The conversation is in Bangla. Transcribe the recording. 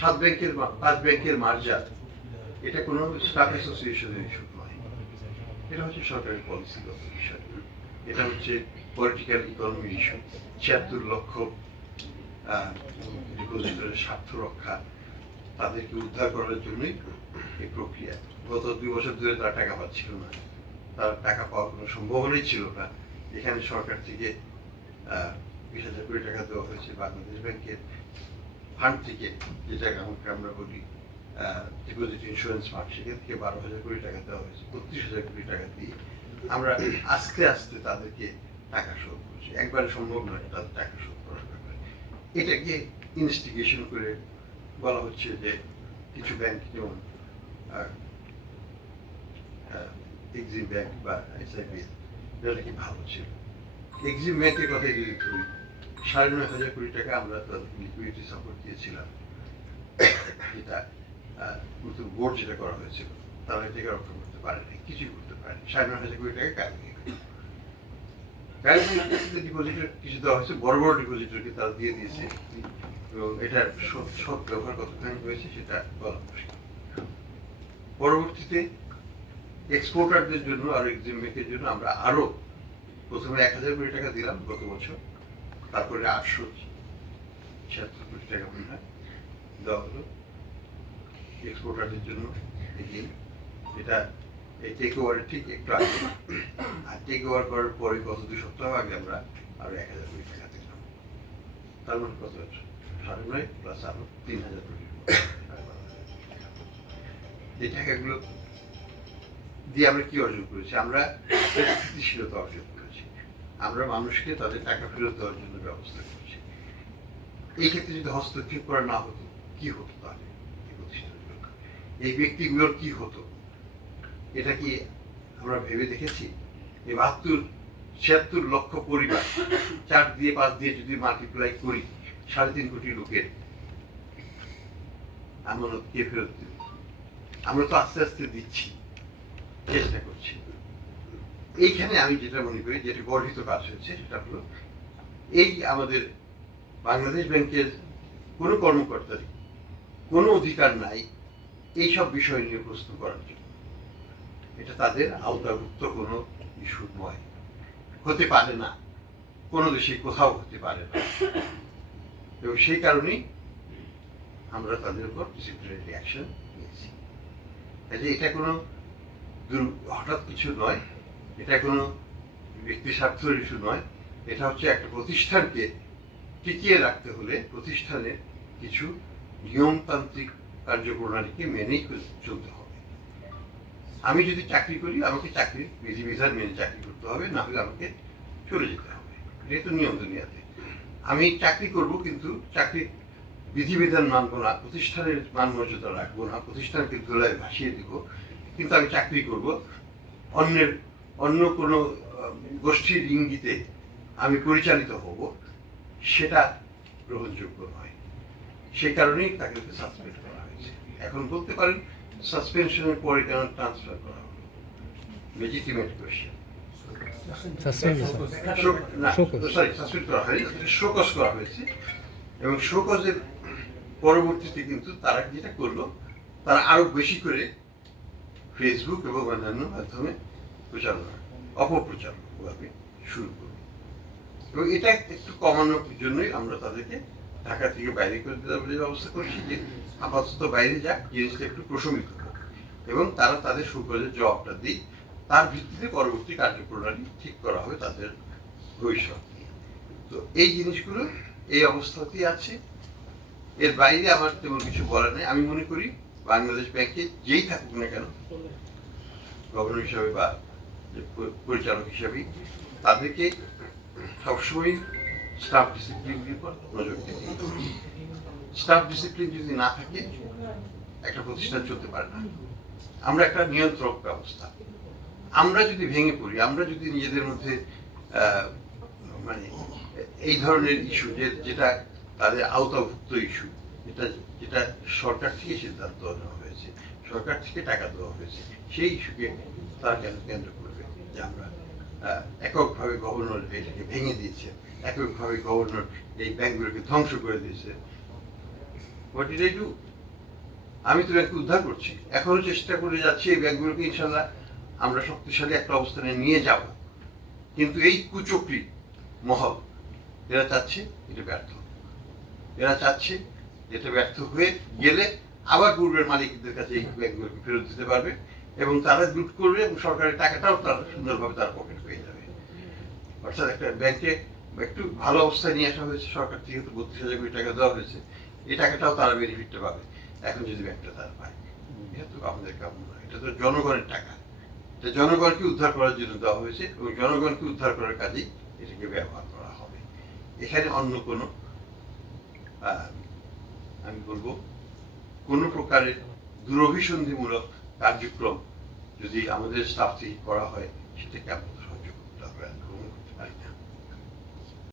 পাঁচ ব্যাংকের মার্জার এটা কোনো স্টাফ অ্যাসোসিয়েশনের ইস্যু নয়, এটা হচ্ছে সরকারের পলিসিগত বিষয়, এটা হচ্ছে পলিটিক্যাল ইকোনমি ইস্যু। ৭৬ লক্ষ ডিপোজিটরের স্বার্থ রক্ষা, তাদেরকে উদ্ধার করার জন্যই এই প্রক্রিয়া। গত ২ বছর ধরে তারা টাকা পাচ্ছিল না, তার টাকা পাওয়ার কোনো সম্ভাবনাই ছিল না। এখানে সরকার থেকে ২০,০০০ কোটি টাকা দেওয়া হয়েছে, বাংলাদেশ ব্যাংকের ফান্ড থেকে, যেটাকে আমরা বলি ডিপোজিট ইন্স্যুরেন্স ফান্ড, সেখান থেকে ১২,০০০ কোটি টাকা দেওয়া হয়েছে। ৩২,০০০ কোটি টাকা দিয়ে আমরা আস্তে আস্তে তাদেরকে টাকা শোধ করছি। একবারে সম্ভব নয় তাদের টাকা শোধ করার ব্যাপারে। এটাকে ইনভেস্টিগেশন করে বলা হচ্ছে যে কিছু ব্যাংক, যেমন এক্সিম ব্যাংক বা এসআইবি, এটা কি ভালো ছিল। এক্সিম ব্যাংকের কথাই যদি ধরি, ৯,৫০০ কোটি টাকা আমরা তাদেরকে লিকুইডিটি সাপোর্ট দিয়েছিলাম, যেটা নতুন বোর্ড যেটা করা হয়েছিল, তারা এটাকে রক্ষা করতে পারেনি, কিছুই করতে পারেনি। ৯,৫০০ কোটি টাকা কারেন্ট ডিপোজিটর কিছু দেওয়া হয়েছে, বড় বড় ডিপোজিটরকে তারা দিয়ে দিয়েছে, এবং এটার সৎ ব্যবহার কতখানি হয়েছে সেটা বলা মুশকিল। পরবর্তীতে এক্সপোর্টারদের জন্য আর এক্সিম ব্যাংকের জন্য আমরা আরো প্রথমে ১,০০০ কোটি টাকা দিলাম গত বছর, তারপরে ৮৭৬ কোটি টাকা মনে হয় দেওয়া হলো এক্সপোর্টারদের জন্য। এটা এই টেক ওভারের ঠিক একটু আগে, আর টেক ওভার করার পরে গত ২ সপ্তাহ আগে আমরা আরো ১,০০০ কোটি টাকা দিলাম। তার মানে কত ৯.৫ প্লাস আরো ৩,০০০ কোটি। এই টাকাগুলো দিয়ে আমরা কি অর্জন করেছি? আমরা স্থিতিশীলতা অর্জন করেছি, আমরা মানুষকে তাদের টাকা ফেরত দেওয়ার জন্য ব্যবস্থা করেছি। এই ক্ষেত্রে যদি হস্তক্ষেপ করা না হতো, কি হতো তাহলে এই প্রতিষ্ঠানগুলো, এই ব্যক্তিগুলোর কি হতো? এটা কি আমরা ভেবে দেখেছি? এই ৭৬ লক্ষ পরিবার ৪ দিয়ে ৫ দিয়ে যদি মাল্টিপ্লাই করি, ৩.৫ কোটি লোকের আমানত কে ফেরত দেবে? আমরা তো আস্তে আস্তে দিচ্ছি, চেষ্টা করছি। এইখানে আমি যেটা মনে করি, যেটা গর্হিত কাজ হয়েছে, সেটা হলো এই আমাদের বাংলাদেশ ব্যাংকের কোনো কর্মকর্তারই কোনো অধিকার নাই এইসব বিষয় নিয়ে প্রশ্ন করার জন্য। এটা তাদের আওতাভুক্ত কোনো ইস্যু নয়, হতে পারে না, কোনো দেশে কোথাও হতে পারে না, এবং সেই কারণেই আমরা তাদের উপর ডিসিপ্লিনারি অ্যাকশন নিয়েছি। কাজে এটা কোনো হঠাৎ কিছু নয়, এটা কোনো ব্যক্তি স্বার্থের ইস্যু নয়, এটা হচ্ছে একটা প্রতিষ্ঠানকে টিকিয়ে রাখতে হলে প্রতিষ্ঠানের কিছু নিয়মতান্ত্রিক কার্যপ্রণালীকে মেনেই চলতে হবে। আমি যদি চাকরি করি, আমাকে চাকরির বিধিবিধান মেনে চাকরি করতে হবে, না হলে আমাকে চলে যেতে হবে, যেহেতু নিয়ম দুনিয়াতে। আমি চাকরি করব, কিন্তু চাকরির বিধিবিধান মানবো না, প্রতিষ্ঠানের মান মর্যাদা রাখবো না, প্রতিষ্ঠানকে ধুলায় ভাসিয়ে দিব, কিন্তু আমি চাকরি করব অন্য কোনো গোষ্ঠীর ইঙ্গিতে আমি পরিচালিত হব, সেটা গ্রহণযোগ্য নয়। সেই কারণেই তাকে সাসপেন্ড করা হয়েছে। এখন বলতে পারেন সাসপেনশনের পরে কেন ট্রান্সফার করা হলো, লেজিটিমেট কোয়েশ্চেন। সাসপেন্ড করা হয়নি, শোকজ করা হয়েছে, এবং শোকজের পরবর্তীতে কিন্তু তারা যেটা করলো, তারা আরো বেশি করে ফেসবুক এবং অন্যান্য মাধ্যমে অপপ্রচারভাবে শুরু করলো, এবং এটা একটু কমানোর জন্যই আমরা তাদেরকে ঢাকা থেকে বাইরে করে দেওয়ার ব্যবস্থা করছি, যে আপাতত বাইরে যাক, জিনিসটা একটু প্রশমিত হোক, এবং তারা তাদের শোকজের জবাবটা দিই, তার ভিত্তিতে পরবর্তী কার্যপ্রণালী ঠিক করা হবে তাদের ভবিষ্যৎ নিয়ে। তো এই জিনিসগুলো এই অবস্থাতেই আছে, এর বাইরে আমার তেমন কিছু বলার নেই। আমি মনে করি বাংলাদেশ ব্যাংকে যেই থাকুক না কেন, গভর্নর হিসাবে বা পরিচালক হিসাবে, তাদেরকে সবসময় স্টাফ ডিসিপ্লিনের উপর নজর দিতে হবে। স্টাফ ডিসিপ্লিন যদি না থাকে, একটা প্রতিষ্ঠান চলতে পারে না। আমরা একটা নিয়ন্ত্রক ব্যবস্থা, আমরা যদি ভেঙে পড়ি, আমরা যদি নিজেদের মধ্যে মানে এই ধরনের ইস্যু, যেটা তাদের আওতাভুক্ত ইস্যু, যেটা সরকার থেকে সিদ্ধান্ত নেওয়া হয়েছে, সরকার থেকে টাকা দেওয়া হয়েছে, সেই ইস্যুকে তারা কেন্দ্র করবে যে আমরা এককভাবে গভর্নর এটাকে ভেঙে দিয়েছে, এককভাবে গভর্নর এই ব্যাংকগুলোকে ধ্বংস করে দিয়েছে, হোয়াট ডিড আই ডু? আমি তো ব্যাংককে উদ্ধার করছি, এখনো চেষ্টা করে যাচ্ছি এই ব্যাংকগুলোকে ইনশাল্লাহ আমরা শক্তিশালী একটা অবস্থানে নিয়ে যাব। কিন্তু এই কুচক্রী মহল এরা চাচ্ছে এটা ব্যর্থ হোক। এরা চাচ্ছে এটা ব্যর্থ হয়ে গেলে আবার পূর্বের মালিকদের কাছে এই ব্যাংকগুলোকে ফেরত দিতে পারবে এবং তারা লুট করবে এবং সরকারের টাকাটাও তারা সুন্দরভাবে তার পকেট পেয়ে যাবে। অর্থাৎ একটা ব্যাংকে একটু ভালো অবস্থায় নিয়ে আসা হয়েছে সরকার থেকে, তো 32,000 কোটি টাকা দেওয়া হয়েছে, এই টাকাটাও তারা বেনিফিটটা পাবে এখন যদি ব্যাংকটা তারা পায়। এটা তো আমাদের কাম্য না, এটা তো জনগণের টাকা, এটা জনগণকে উদ্ধার করার জন্য দেওয়া হয়েছে এবং জনগণকে উদ্ধার করার কাজেই এটাকে ব্যবহার করা হবে। এখানে অন্য কোনো আমি বলবো কোনো প্রকারের দুরভিসন্ধিমূলক কার্যক্রম যদি আমাদের স্টাফ থেকে করা হয় সেটা কেমন